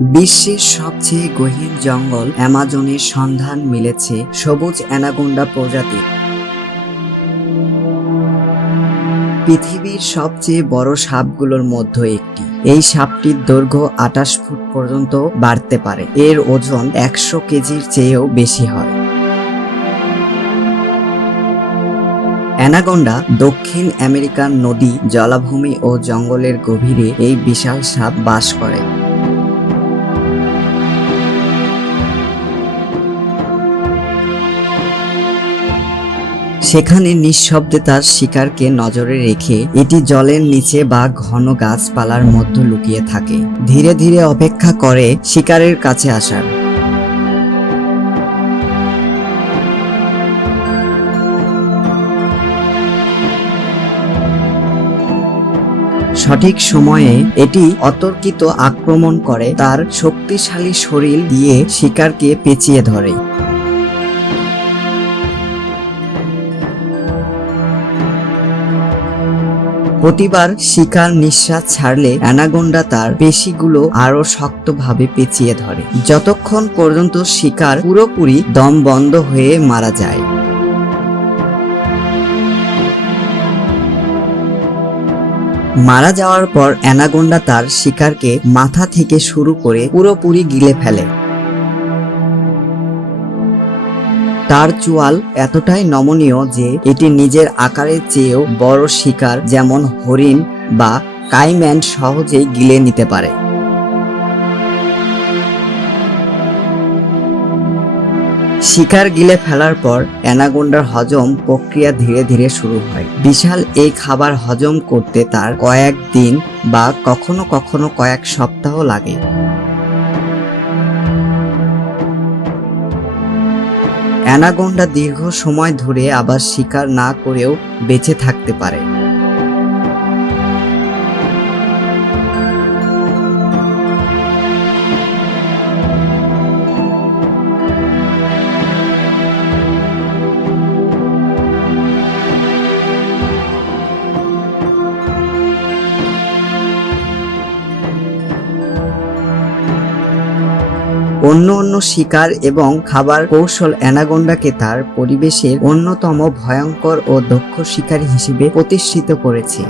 বিশ্বের সবচেয়ে গহীন জঙ্গল অ্যামাজনের সন্ধান মিলেছে সবুজ অ্যানাকোন্ডা প্রজাতির। পৃথিবীর সবচেয়ে বড় সাপগুলোর মধ্যে একটি। এই সাপটির দৈর্ঘ্য 28 ফুট পর্যন্ত বাড়তে পারে। এর ওজন 100 কেজির চেয়েও বেশি হয়। অ্যানাকোন্ডা দক্ষিণ আমেরিকার নদী, জলাভূমি ও জঙ্গলের গভীরে এই বিশাল সাপ বাস করে। সেখানে নিঃশব্দে তার শিকারকে নজরে রেখে এটি জলের নিচে বা ঘন গাছপালার মধ্যে লুকিয়ে থাকে, ধীরে ধীরে অপেক্ষা করে শিকারের কাছে আসার। সঠিক সময়ে এটি অতর্কিত আক্রমণ করে, তার শক্তিশালী শরীর দিয়ে শিকারকে পেঁচিয়ে ধরে। প্রতিবার শিকার নিঃশ্বাস ছাড়লে অ্যানাকোন্ডা তার পেশিগুলো আরো শক্তভাবে পেঁচিয়ে ধরে, যতক্ষণ পর্যন্ত শিকার পুরোপুরি দম বন্ধ হয়ে মারা যায়। মারা যাওয়ার পর অ্যানাকোন্ডা তার শিকারকে মাথা থেকে শুরু করে পুরোপুরি গিলে ফেলে। তার চোয়াল এতটাই নমনীয় যে এটি নিজের আকারের চেয়েও বড় শিকার যেমন হরিণ বা কাইম্যান সহজেই গিলে নিতে পারে। শিকার গিলে ফেলার পর অ্যানাকোন্ডার হজম প্রক্রিয়া ধীরে ধীরে শুরু হয়। বিশাল এই খাবার হজম করতে তার কয়েক দিন বা কখনো কখনো কয়েক সপ্তাহ লাগে। অ্যানাকোন্ডা দীর্ঘ সময় ধরে আবার শিকার না করেও বেঁচে থাকতে পারে। অন্য শিকার এবং খাবার কৌশল অ্যানাকোন্ডাকে তার পরিবেশের অন্যতম ভয়ঙ্কর ও দক্ষ শিকারী হিসেবে প্রতিষ্ঠিত করেছে।